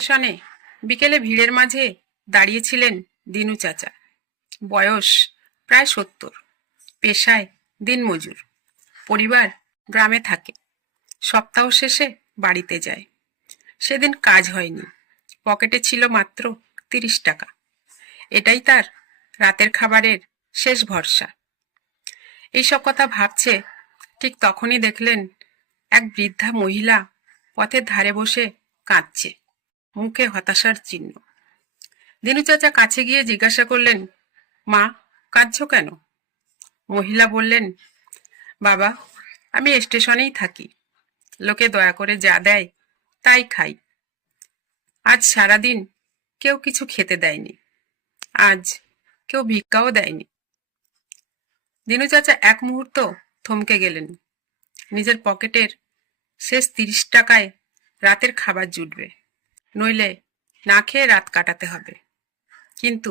স্টেশনে বিকেলে ভিড়ের মাঝে দাঁড়িয়েছিলেন দিনু চাচা। বয়স প্রায় 70, পেশায় দিনমজুর। পরিবার গ্রামে থাকে, সপ্তাহ শেষে বাড়িতে যায়। সেদিন কাজ হয়নি, পকেটে ছিল মাত্র 30 টাকা। এটাই তার রাতের খাবারের শেষ ভরসা। এইসব কথা ভাবছে, ঠিক তখনই দেখলেন এক বৃদ্ধা মহিলা পথের ধারে বসে কাঁদছে, মুখে হতাশার চিহ্ন। দিনু চাচা কাছে গিয়ে জিজ্ঞাসা করলেন, মা, কাঁদছো কেন? মহিলা বললেন, বাবা, আমি স্টেশনেই থাকি। লোকে দয়া করে যা দেয় তাই খাই। আজ সারাদিন কেউ কিছু খেতে দেয়নি, আজ কেউ ভিক্ষাও দেয়নি। দিনু চাচা এক মুহূর্ত থমকে গেলেন। নিজের পকেটের শেষ 30 টাকায় রাতের খাবার জুটবে, নইলে না খেয়ে রাত কাটাতে হবে। কিন্তু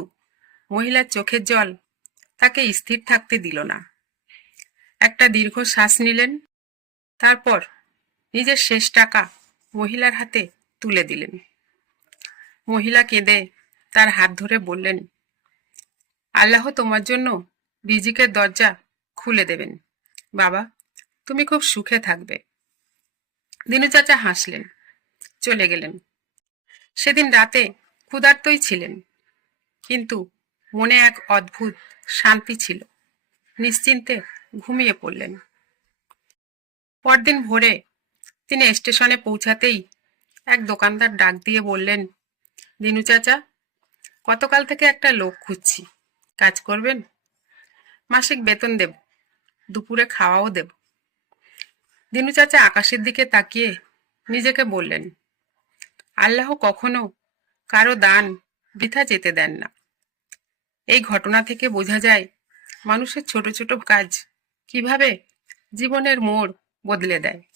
মহিলার চোখের জল তাকে স্থির থাকতে দিল না। একটা দীর্ঘ শ্বাস নিলেন, তারপর নিজের শেষ টাকা মহিলার হাতে তুলে দিলেন। মহিলা কেঁদে তার হাত ধরে বললেন, আল্লাহ তোমার জন্য রিজিকের দরজা খুলে দেবেন। বাবা, তুমি খুব সুখে থাকবে। দিনু চাচা হাসলেন, চলে গেলেন। সেদিন রাতে ক্ষুধার্তই ছিলেন, কিন্তু মনে এক অদ্ভুত শান্তি ছিল। নিশ্চিন্তে ঘুমিয়ে পড়লেন। পরদিন ভোরে তিনি স্টেশনে পৌঁছাতেই এক দোকানদার ডাক দিয়ে বললেন, দিনু চাচা, গতকাল থেকে একটা লোক খুঁজছি, কাজ করবেন? মাসিক বেতন দেব, দুপুরে খাওয়াও দেব। দিনু চাচা আকাশের দিকে তাকিয়ে নিজেকে বললেন, আল্লাহ কখনো কারো দান বৃথা যেতে দেন না। এই ঘটনা থেকে বোঝা যায় মানুষের ছোট ছোট কাজ কিভাবে জীবনের মোড় বদলে দেয়।